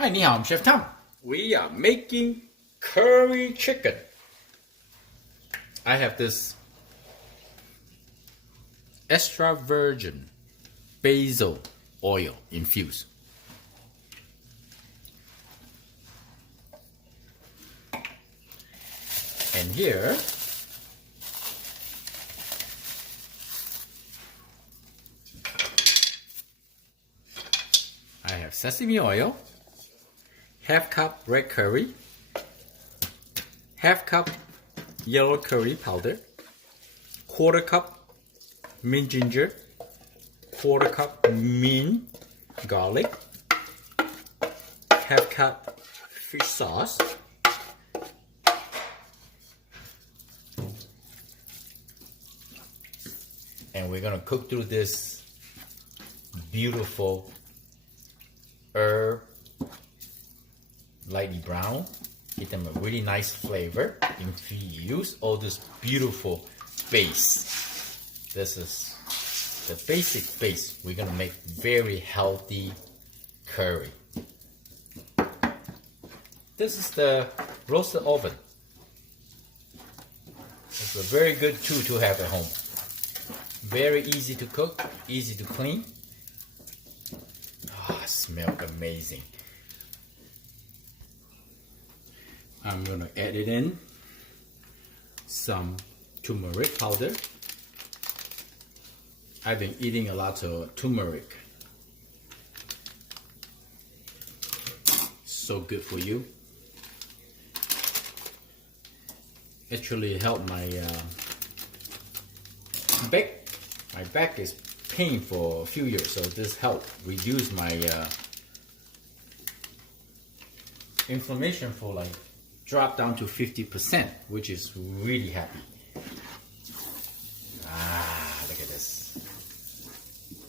Hi, 你好, I'm Chef Tom. We are making curry chicken. I have this extra virgin basil oil infused. And here I have sesame oil, half cup red curry, half cup yellow curry powder, quarter cup mint ginger, quarter cup mint garlic, half cup fish sauce, and we're gonna cook through this beautiful herb lightly brown, give them a really nice flavor. Infuse all this beautiful base. This is the basic base. We're gonna make very healthy curry. This is the roasted oven. It's a very good tool to have at home. Very easy to cook, easy to clean. Ah, smells amazing. I'm gonna add it in some turmeric powder. I've been eating a lot of turmeric. So good for you. Actually help my back. My back is pain for a few years, so this helped reduce my inflammation for like drop down to 50%, which is really happy. Ah, look at this.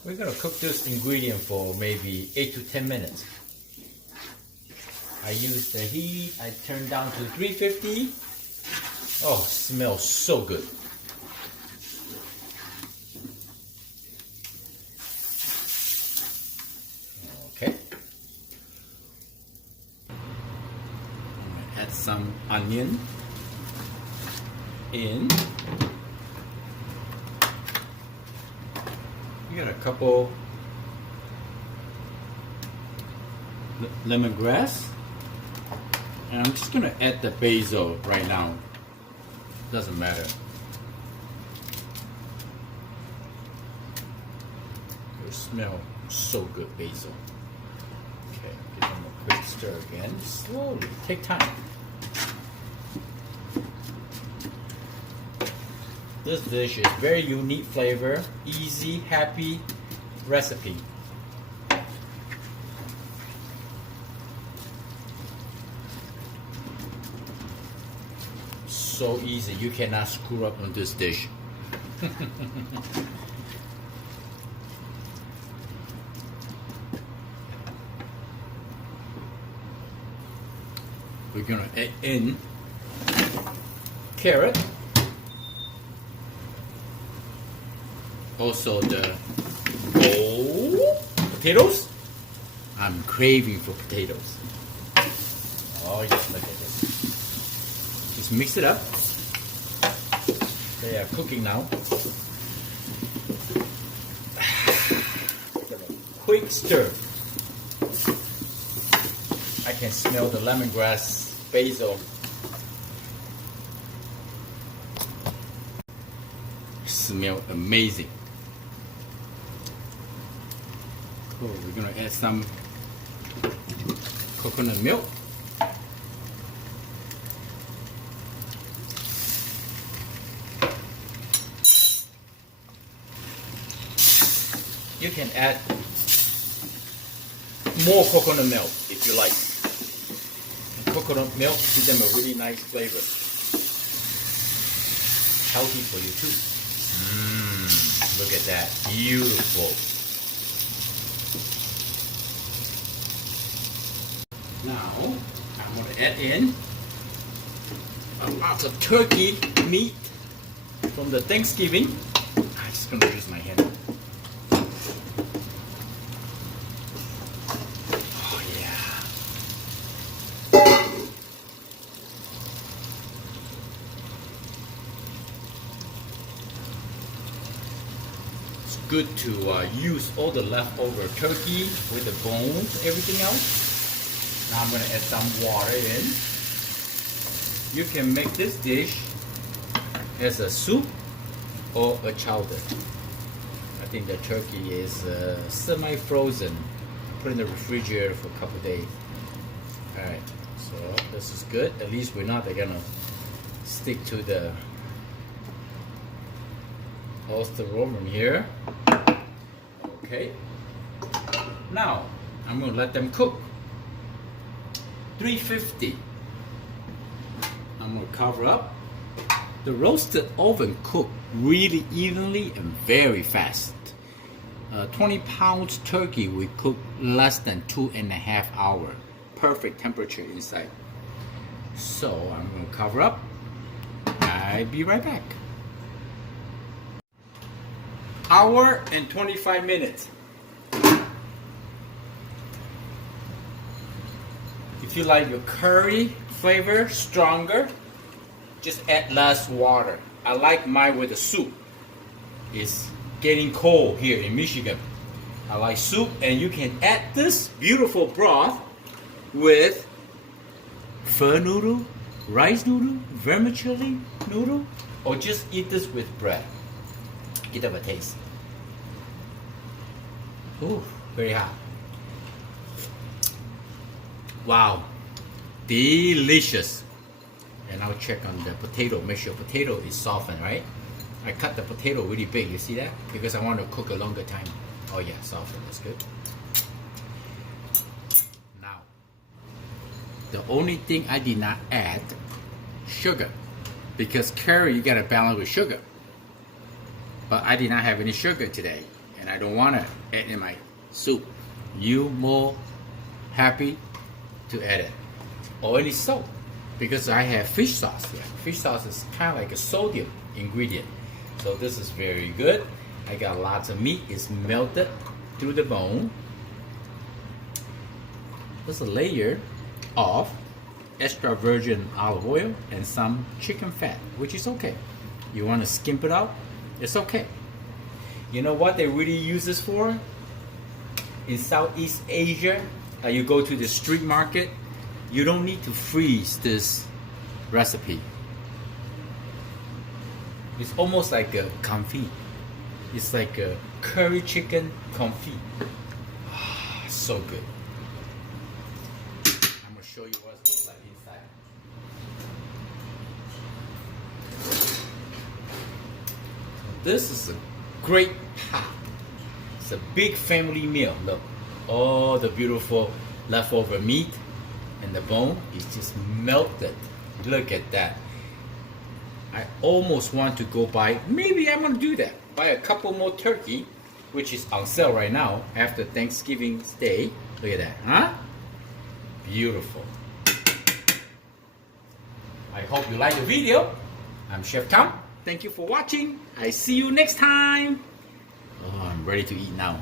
We're gonna cook this ingredient for maybe 8 to 10 minutes. I use the heat, I turn down to 350. Oh, smells so good. Okay. Add some onion in. We got a couple lemongrass, and I'm just gonna add the basil right now. Doesn't matter. It smells so good, basil. Okay, give them a quick stir again. Slowly, take time. This dish is very unique flavor, easy, happy recipe. So easy, you cannot screw up on this dish. We're gonna add in carrot, also the potatoes. I'm craving for potatoes. Oh yes, look at this. Just mix it up. They are cooking now. Quick stir. I can smell the lemongrass, basil. Smell amazing. Cool. We're gonna add some coconut milk. You can add more coconut milk if you like. And coconut milk gives them a really nice flavor. Healthy for you too. Look at that, beautiful. Now I'm going to add in a lot of turkey meat from the Thanksgiving. I'm just going to use my hand. Oh yeah. good to use all the leftover turkey with the bones, everything else. Now I'm going to add some water in. You can make this dish as a soup or a chowder. I think the turkey is semi-frozen. Put in the refrigerator for a couple days. Alright, so this is good. At least we're not gonna stick to the oyster roll here. Okay. Now I'm gonna let them cook. 350. I'm gonna cover up. The roasted oven cooked really evenly and very fast. 20 pounds turkey we cook less than 2.5 hours. Perfect temperature inside. So I'm going to cover up. I'll be right back. Hour and 25 minutes. If you like your curry flavor stronger, just add less water. I like mine with the soup. It's getting cold here in Michigan. I like soup, and you can add this beautiful broth with pho noodle, rice noodle, vermicelli noodle, or just eat this with bread. Give them a taste. Ooh, very hot. Wow, delicious. And I'll check on the potato, make sure potato is softened, right? I cut the potato really big, you see that? Because I want to cook a longer time. Oh yeah, softened, that's good. Now, the only thing I did not add, sugar. Because curry, you gotta balance with sugar. But I did not have any sugar today. And I don't want to add in my soup. You more happy to add it. Or any salt. Because I have fish sauce here. Fish sauce is kind of like a sodium ingredient. So this is very good. I got lots of meat. It's melted through the bone. There's a layer of extra virgin olive oil and some chicken fat, which is okay. You want to skimp it out? It's okay. You know what they really use this for? In Southeast Asia, you go to the street market, you don't need to freeze this recipe. It's almost like a confit. It's like a curry chicken confit. Ah, so good. I'm gonna show you what it looks like inside. This is a great pot. It's a big family meal. Look, all the beautiful leftover meat and the bone is just melted. Look at that. I almost want to go buy, maybe I'm gonna do that. Buy a couple more turkey, which is on sale right now after Thanksgiving Day. Look at that, huh? Beautiful. I hope you like the video. I'm Chef Tom. Thank you for watching. I see you next time. Oh, I'm ready to eat now.